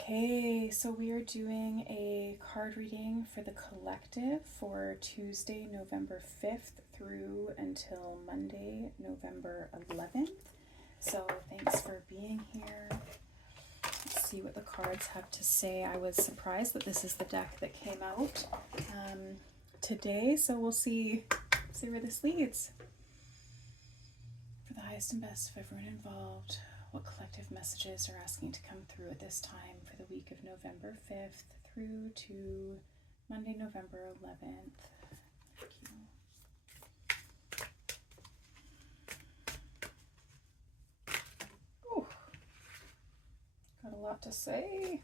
Okay, so we are doing a card reading for the collective for Tuesday, November 5th through until Monday, November 11th. So thanks for being here. Let's see what the cards have to say. I was surprised that this is the deck that came out today, so we'll see where this leads. For the highest and best of everyone involved, what collective messages are asking to come through at this time for the week of November 5th through to Monday, November 11th. Thank you. Ooh, got a lot to say.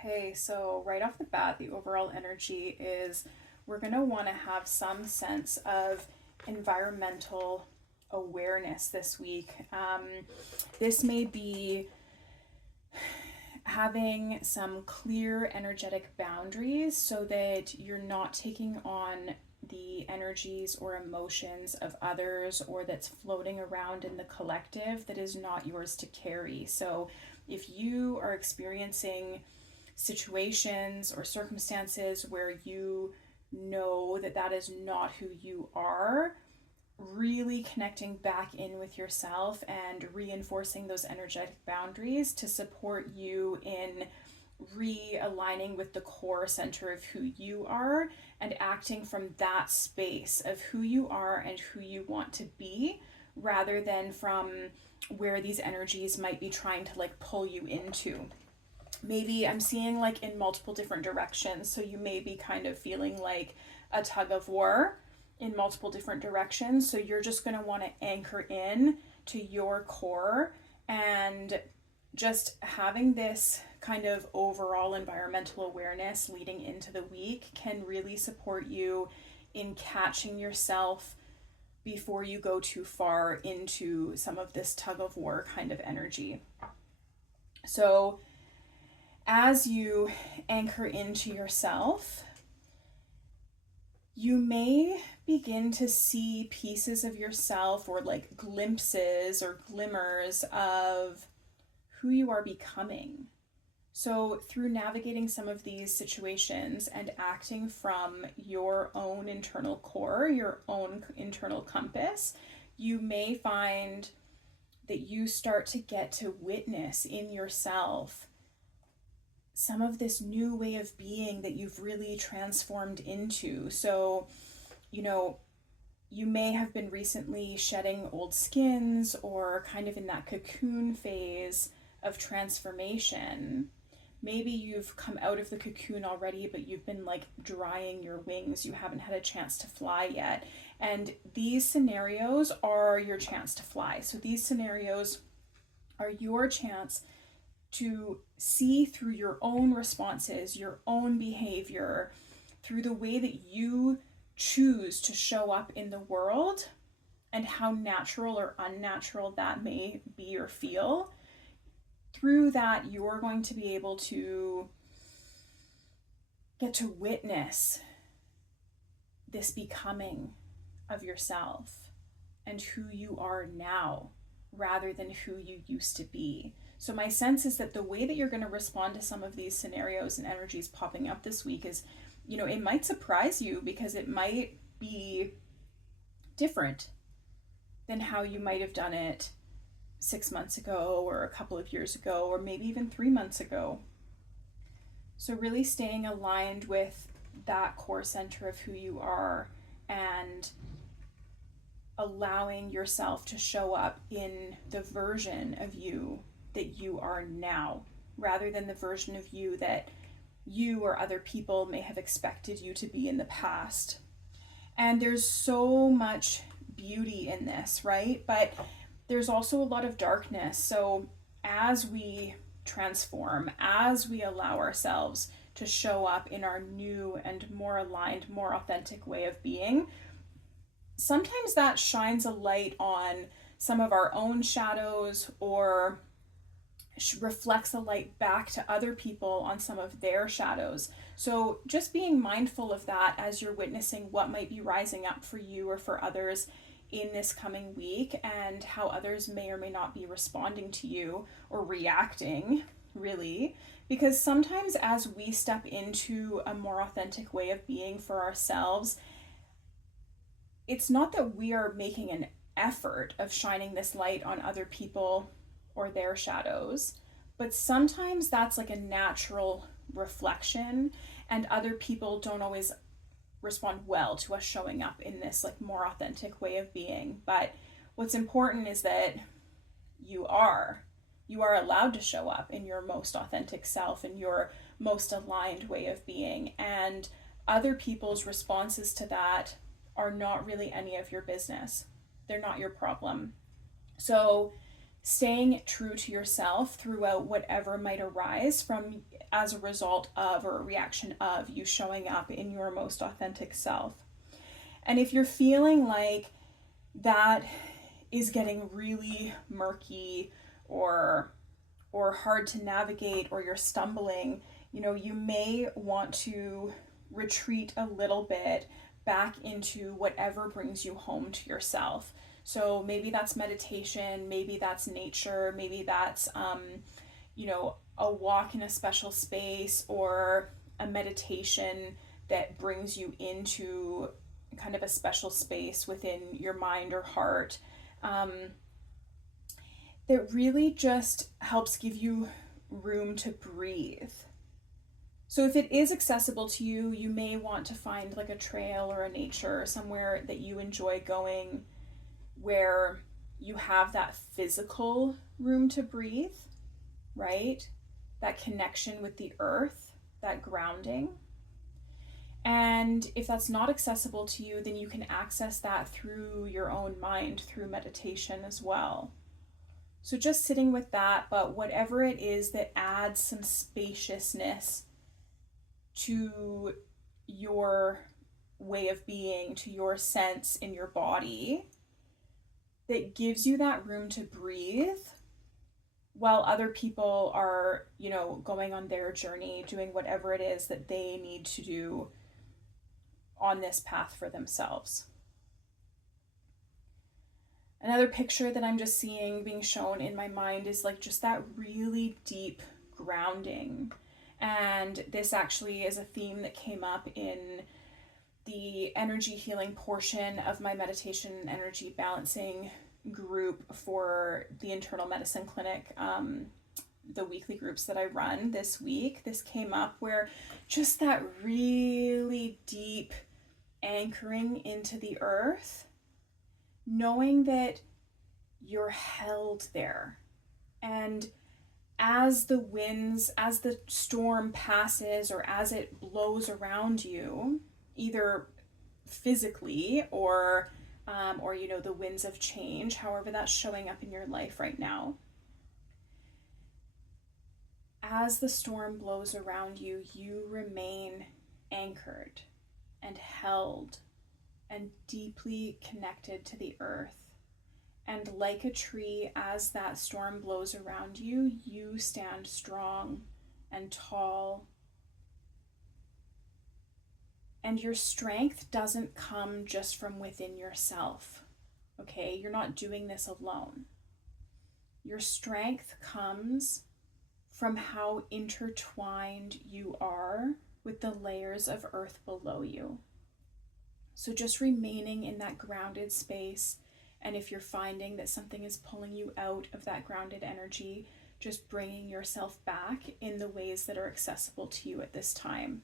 Okay, so right off the bat, the overall energy is we're going to want to have some sense of environmental awareness this week. This may be having some clear energetic boundaries so that you're not taking on the energies or emotions of others or that's floating around in the collective that is not yours to carry. So if you are experiencing situations or circumstances where you know that that is not who you are, really connecting back in with yourself and reinforcing those energetic boundaries to support you in realigning with the core center of who you are and acting from that space of who you are and who you want to be, rather than from where these energies might be trying to pull you into. Maybe I'm seeing in multiple different directions, so you may be kind of feeling like a tug of war in multiple different directions. So you're just going to want to anchor in to your core, and just having this kind of overall environmental awareness leading into the week can really support you in catching yourself before you go too far into some of this tug of war kind of energy. So as you anchor into yourself, you may begin to see pieces of yourself or glimpses or glimmers of who you are becoming. So through navigating some of these situations and acting from your own internal core, your own internal compass, you may find that you start to get to witness in yourself some of this new way of being that you've really transformed into. So, you may have been recently shedding old skins or kind of in that cocoon phase of transformation. Maybe you've come out of the cocoon already, but you've been drying your wings. You haven't had a chance to fly yet. And these scenarios are your chance to fly. So these scenarios are your chance to see through your own responses, your own behavior, through the way that you choose to show up in the world and how natural or unnatural that may be or feel. Through that, you're going to be able to get to witness this becoming of yourself and who you are now rather than who you used to be. So my sense is that the way that you're going to respond to some of these scenarios and energies popping up this week is, it might surprise you because it might be different than how you might have done it 6 months ago or a couple of years ago, or maybe even 3 months ago. So really staying aligned with that core center of who you are and allowing yourself to show up in the version of you that you are now, rather than the version of you that you or other people may have expected you to be in the past. And there's so much beauty in this, right? But there's also a lot of darkness. So as we transform, as we allow ourselves to show up in our new and more aligned, more authentic way of being, sometimes that shines a light on some of our own shadows, or reflects a light back to other people on some of their shadows. So just being mindful of that as you're witnessing what might be rising up for you or for others in this coming week, and how others may or may not be responding to you or reacting, really. Because sometimes as we step into a more authentic way of being for ourselves, it's not that we are making an effort of shining this light on other people or their shadows, but sometimes that's like a natural reflection, and other people don't always respond well to us showing up in this like more authentic way of being. But what's important is that you are allowed to show up in your most authentic self, in your most aligned way of being, and other people's responses to that are not really any of your business. They're not your problem. So staying true to yourself throughout whatever might arise from as a result of or a reaction of you showing up in your most authentic self. And if you're feeling like that is getting really murky or hard to navigate, or you're stumbling, you may want to retreat a little bit back into whatever brings you home to yourself. So maybe that's meditation, maybe that's nature, maybe that's, a walk in a special space, or a meditation that brings you into kind of a special space within your mind or heart, that really just helps give you room to breathe. So if it is accessible to you, you may want to find like a trail or a nature or somewhere that you enjoy going, where you have that physical room to breathe, right? That connection with the earth, that grounding. And if that's not accessible to you, then you can access that through your own mind, through meditation as well. So just sitting with that, but whatever it is that adds some spaciousness to your way of being, to your sense in your body, that gives you that room to breathe while other people are, going on their journey, doing whatever it is that they need to do on this path for themselves. Another picture that I'm just seeing being shown in my mind is like just that really deep grounding. And this actually is a theme that came up in the energy healing portion of my meditation and energy balancing group for the internal medicine clinic, the weekly groups that I run this week. This came up where just that really deep anchoring into the earth, knowing that you're held there. And as the winds, as the storm passes, or as it blows around you, either physically or the winds of change, however that's showing up in your life right now, as the storm blows around you, you remain anchored and held and deeply connected to the earth. And like a tree, as that storm blows around you, you stand strong and tall. And your strength doesn't come just from within yourself, okay? You're not doing this alone. Your strength comes from how intertwined you are with the layers of earth below you. So just remaining in that grounded space, and if you're finding that something is pulling you out of that grounded energy, just bringing yourself back in the ways that are accessible to you at this time.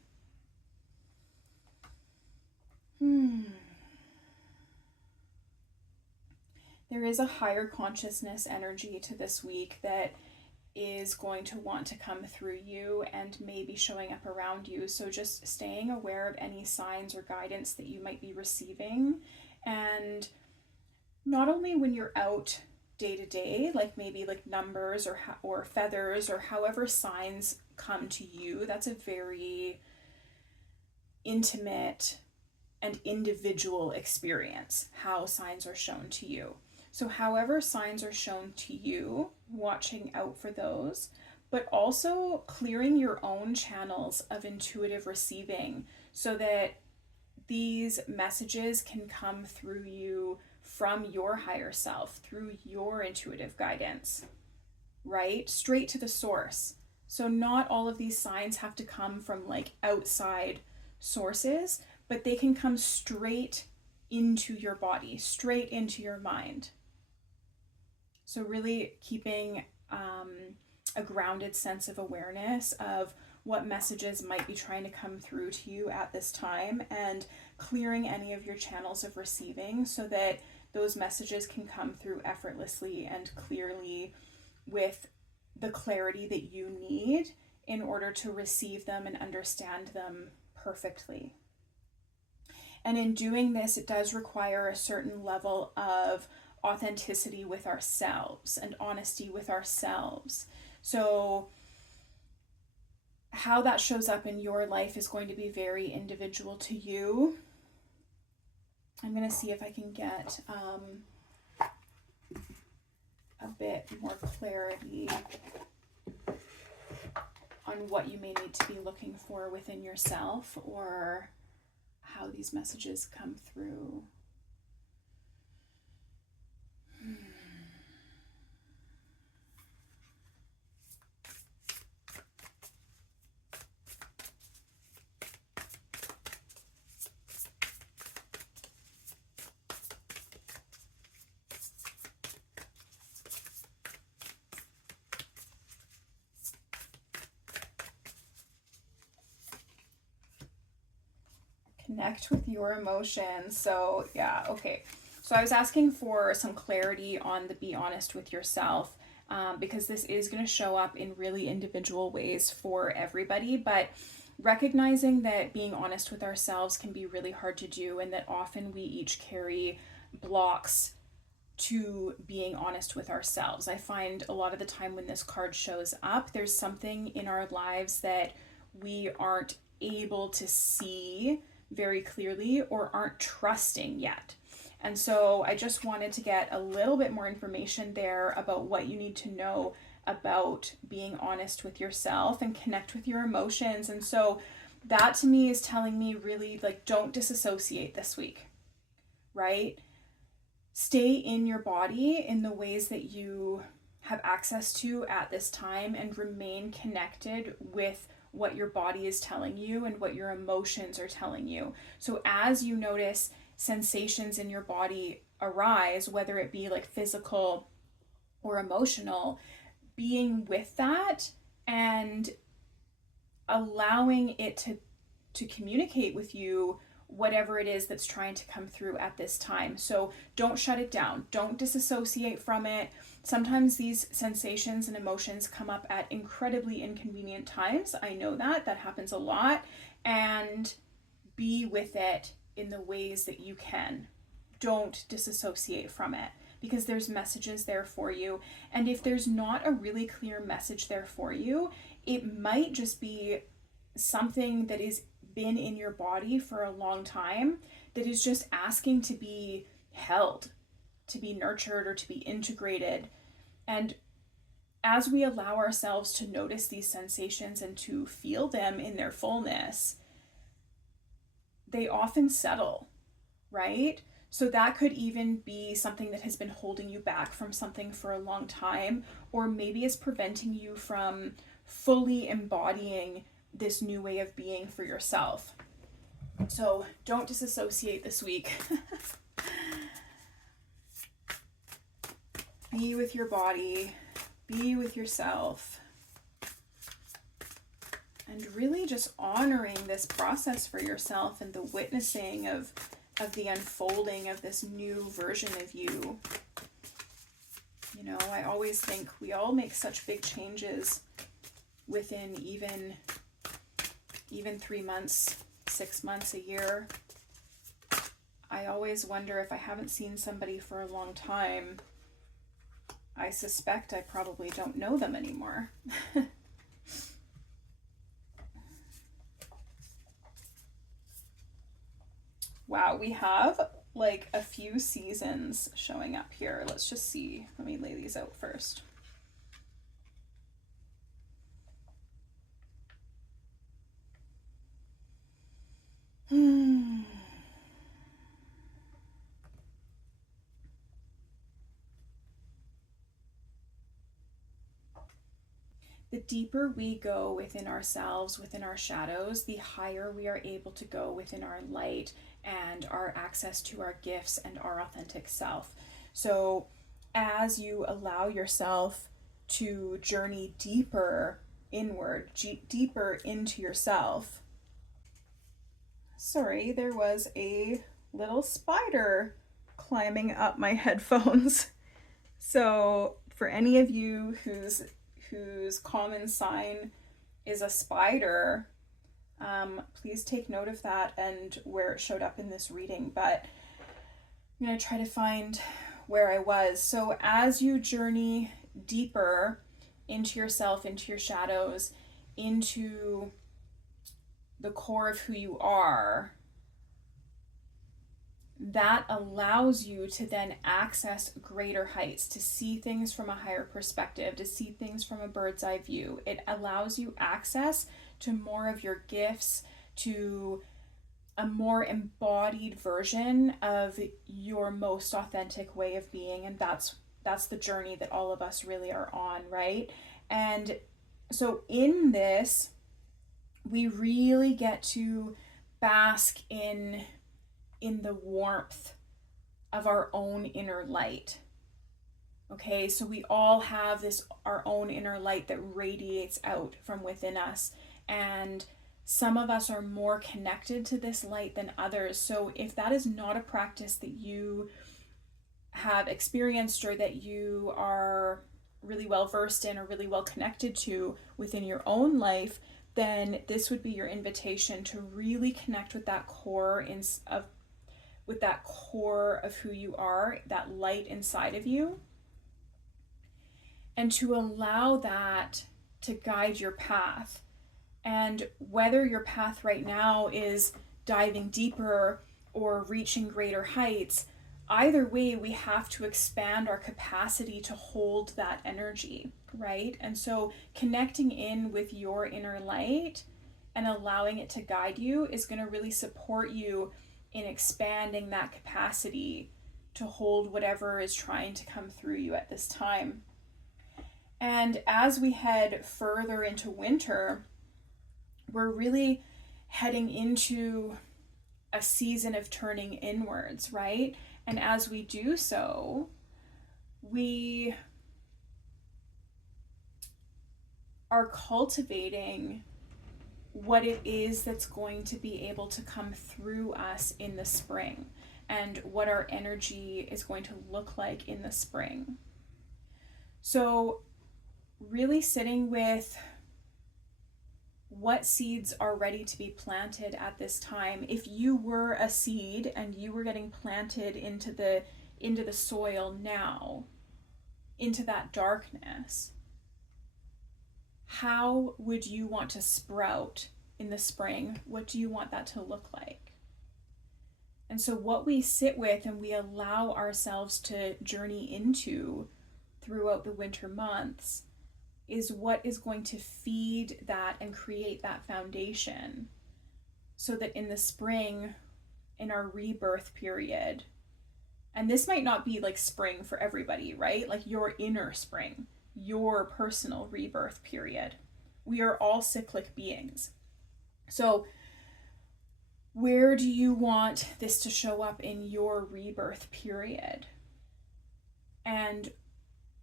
There is a higher consciousness energy to this week that is going to want to come through you and maybe showing up around you. So just staying aware of any signs or guidance that you might be receiving. And not only when you're out day to day, like maybe like numbers or feathers or however signs come to you. That's a very intimate and individual experience, how signs are shown to you. So however signs are shown to you, watching out for those, but also clearing your own channels of intuitive receiving so that these messages can come through you from your higher self, through your intuitive guidance, right? Straight to the source. So not all of these signs have to come from like outside sources, but they can come straight into your body, straight into your mind. So really keeping a grounded sense of awareness of what messages might be trying to come through to you at this time, and clearing any of your channels of receiving so that those messages can come through effortlessly and clearly with the clarity that you need in order to receive them and understand them perfectly. And in doing this, it does require a certain level of authenticity with ourselves and honesty with ourselves. So how that shows up in your life is going to be very individual to you. I'm going to see if I can get a bit more clarity on what you may need to be looking for within yourself, or how these messages come through. Connect with your emotions. So yeah, okay. So I was asking for some clarity on the be honest with yourself, because this is going to show up in really individual ways for everybody, but recognizing that being honest with ourselves can be really hard to do, and that often we each carry blocks to being honest with ourselves. I find a lot of the time when this card shows up, there's something in our lives that we aren't able to see very clearly or aren't trusting yet. And so I just wanted to get a little bit more information there about what you need to know about being honest with yourself and connect with your emotions. And so that to me is telling me really like, don't disassociate this week, right? Stay in your body in the ways that you have access to at this time, and remain connected with what your body is telling you and what your emotions are telling you. So as you notice sensations in your body arise, whether it be like physical or emotional, being with that and allowing it to communicate with you whatever it is that's trying to come through at this time. So don't shut it down. Don't disassociate from it. Sometimes these sensations and emotions come up at incredibly inconvenient times. I know that happens a lot. And be with it in the ways that you can. Don't disassociate from it, because there's messages there for you. And if there's not a really clear message there for you, it might just be something that is been in your body for a long time that is just asking to be held, to be nurtured, or to be integrated. And as we allow ourselves to notice these sensations and to feel them in their fullness, they often settle, right? So that could even be something that has been holding you back from something for a long time, or maybe is preventing you from fully embodying this new way of being for yourself. So don't disassociate this week. Be with your body, be with yourself, and really just honoring this process for yourself and the witnessing of the unfolding of this new version of you. You know, I always think we all make such big changes within even 3 months, 6 months, a year. I always wonder, if I haven't seen somebody for a long time, I suspect I probably don't know them anymore. Wow, we have like a few seasons showing up here. Let's just see. Let me lay these out first. The deeper we go within ourselves, within our shadows, the higher we are able to go within our light and our access to our gifts and our authentic self. So, as you allow yourself to journey deeper inward, deeper into yourself. Sorry, there was a little spider climbing up my headphones. So, for any of you whose common sign is a spider, please take note of that and where it showed up in this reading. But I'm going to try to find where I was. So as you journey deeper into yourself, into your shadows, into the core of who you are, that allows you to then access greater heights, to see things from a higher perspective, to see things from a bird's eye view. It allows you access to more of your gifts, to a more embodied version of your most authentic way of being. And that's the journey that all of us really are on, right? And so in this, we really get to bask in the warmth of our own inner light. Okay, so we all have this, our own inner light that radiates out from within us. And some of us are more connected to this light than others. So if that is not a practice that you have experienced or that you are really well versed in or really well connected to within your own life, then this would be your invitation to really connect with that core of who you are, that light inside of you, and to allow that to guide your path. And whether your path right now is diving deeper or reaching greater heights, either way, we have to expand our capacity to hold that energy, right? And so connecting in with your inner light and allowing it to guide you is going to really support you in expanding that capacity to hold whatever is trying to come through you at this time. And as we head further into winter, we're really heading into a season of turning inwards, right? And as we do so, we are cultivating what it is that's going to be able to come through us in the spring and what our energy is going to look like in the spring. So really sitting with what seeds are ready to be planted at this time. If you were a seed and you were getting planted into the soil now, into that darkness, how would you want to sprout in the spring? What do you want that to look like? And so what we sit with and we allow ourselves to journey into throughout the winter months is what is going to feed that and create that foundation, so that in the spring, in our rebirth period, and this might not be like spring for everybody, right? Like your inner spring, your personal rebirth period. We are all cyclic beings. So where do you want this to show up in your rebirth period? And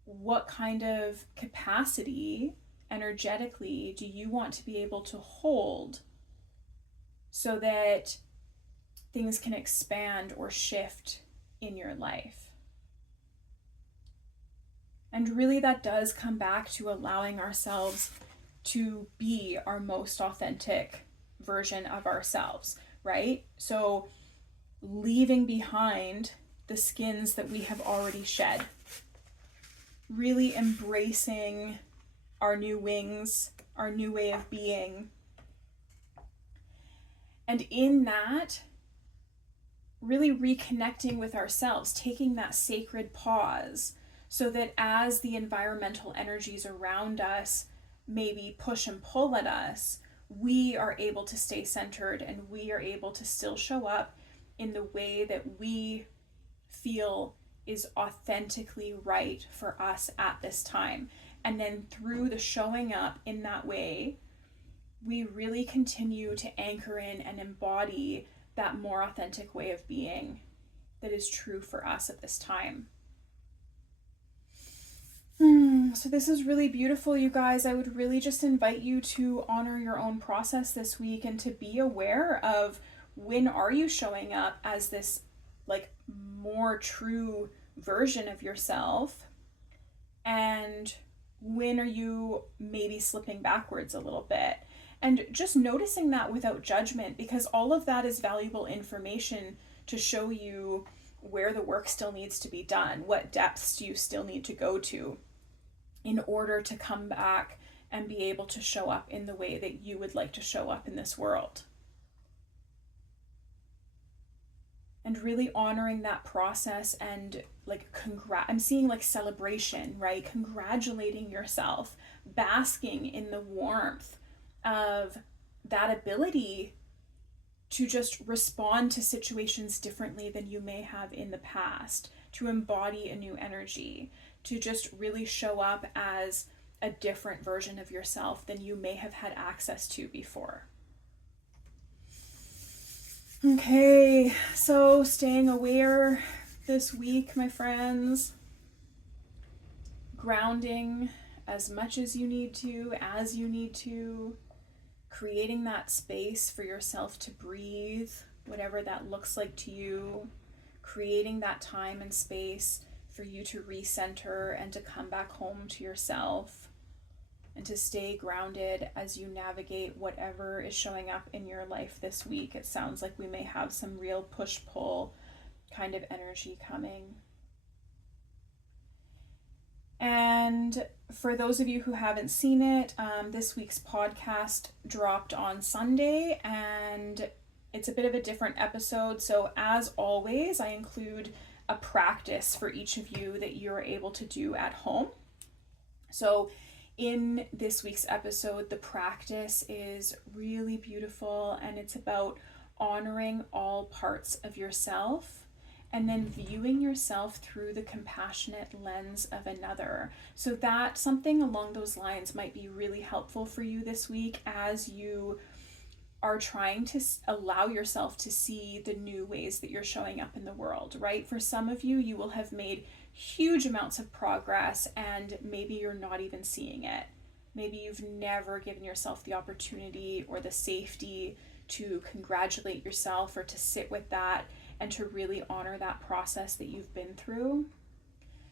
what kind of capacity energetically do you want to be able to hold so that things can expand or shift in your life? And really that does come back to allowing ourselves to be our most authentic version of ourselves, right? So leaving behind the skins that we have already shed. really embracing our new wings, our new way of being. And in that, really reconnecting with ourselves, taking that sacred pause, so that as the environmental energies around us maybe push and pull at us, we are able to stay centered and we are able to still show up in the way that we feel is authentically right for us at this time. And then through the showing up in that way, we really continue to anchor in and embody that more authentic way of being that is true for us at this time. So this is really beautiful, you guys. I would really just invite you to honor your own process this week and to be aware of when are you showing up as this like more true version of yourself, and when are you maybe slipping backwards a little bit. And just noticing that without judgment, because all of that is valuable information to show you where the work still needs to be done. What depths do you still need to go to in order to come back and be able to show up in the way that you would like to show up in this world. And really honoring that process and like I'm seeing like celebration, right? Congratulating yourself, basking in the warmth of that ability to just respond to situations differently than you may have in the past, to embody a new energy, to just really show up as a different version of yourself than you may have had access to before. Okay, so staying aware this week, my friends. Grounding as much as you need to, creating that space for yourself to breathe, whatever that looks like to you, creating that time and space for you to recenter and to come back home to yourself and to stay grounded as you navigate whatever is showing up in your life this week. It sounds like we may have some real push-pull kind of energy coming. And for those of you who haven't seen it, this week's podcast dropped on Sunday, and it's a bit of a different episode. So as always, I include a practice for each of you that you're able to do at home. So in this week's episode, the practice is really beautiful, and it's about honoring all parts of yourself and then viewing yourself through the compassionate lens of another. So that something along those lines might be really helpful for you this week as you are trying to allow yourself to see the new ways that you're showing up in the world, right? For some of you, you will have made huge amounts of progress and maybe you're not even seeing it. Maybe you've never given yourself the opportunity or the safety to congratulate yourself or to sit with that and to really honor that process that you've been through.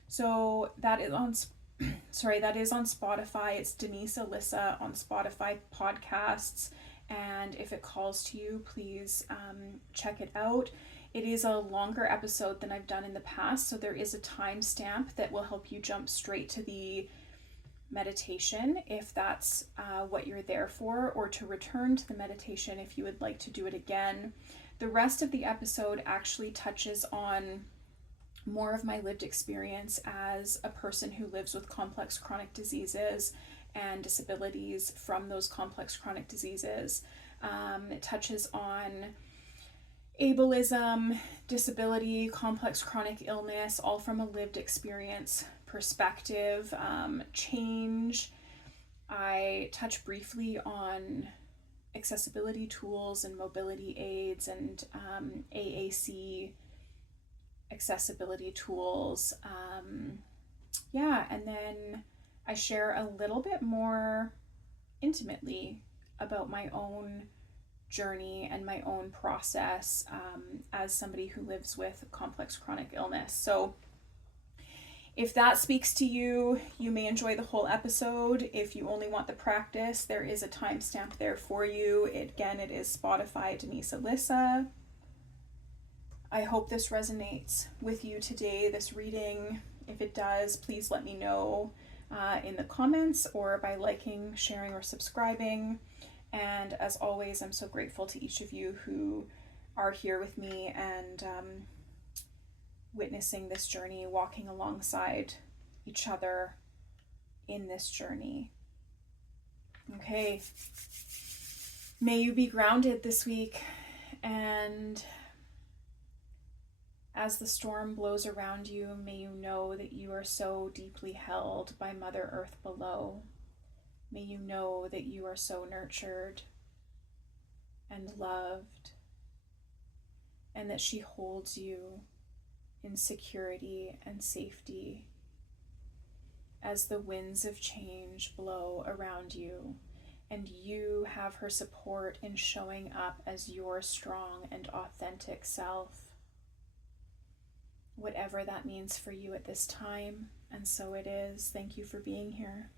So that is on Spotify. It's Denise Alyssa on Spotify podcasts. And if it calls to you, please check it out. It is a longer episode than I've done in the past, so there is a timestamp that will help you jump straight to the meditation if that's what you're there for, or to return to the meditation if you would like to do it again. The rest of the episode actually touches on more of my lived experience as a person who lives with complex chronic diseases and disabilities from those complex chronic diseases. It touches on ableism, disability, complex chronic illness, all from a lived experience perspective, change. I touch briefly on accessibility tools and mobility aids and AAC accessibility tools. And then I share a little bit more intimately about my own journey and my own process as somebody who lives with complex chronic illness. So if that speaks to you, you may enjoy the whole episode. If you only want the practice, there is a timestamp there for you. It is Spotify, Denise Alyssa. I hope this resonates with you today, this reading. If it does, please let me know in the comments or by liking, sharing, or subscribing. And as always, I'm so grateful to each of you who are here with me and witnessing this journey, walking alongside each other in this journey. Okay. May you be grounded this week, and as the storm blows around you, may you know that you are so deeply held by Mother Earth below. May you know that you are so nurtured and loved, and that she holds you in security and safety as the winds of change blow around you, and you have her support in showing up as your strong and authentic self, whatever that means for you at this time. And so it is. Thank you for being here.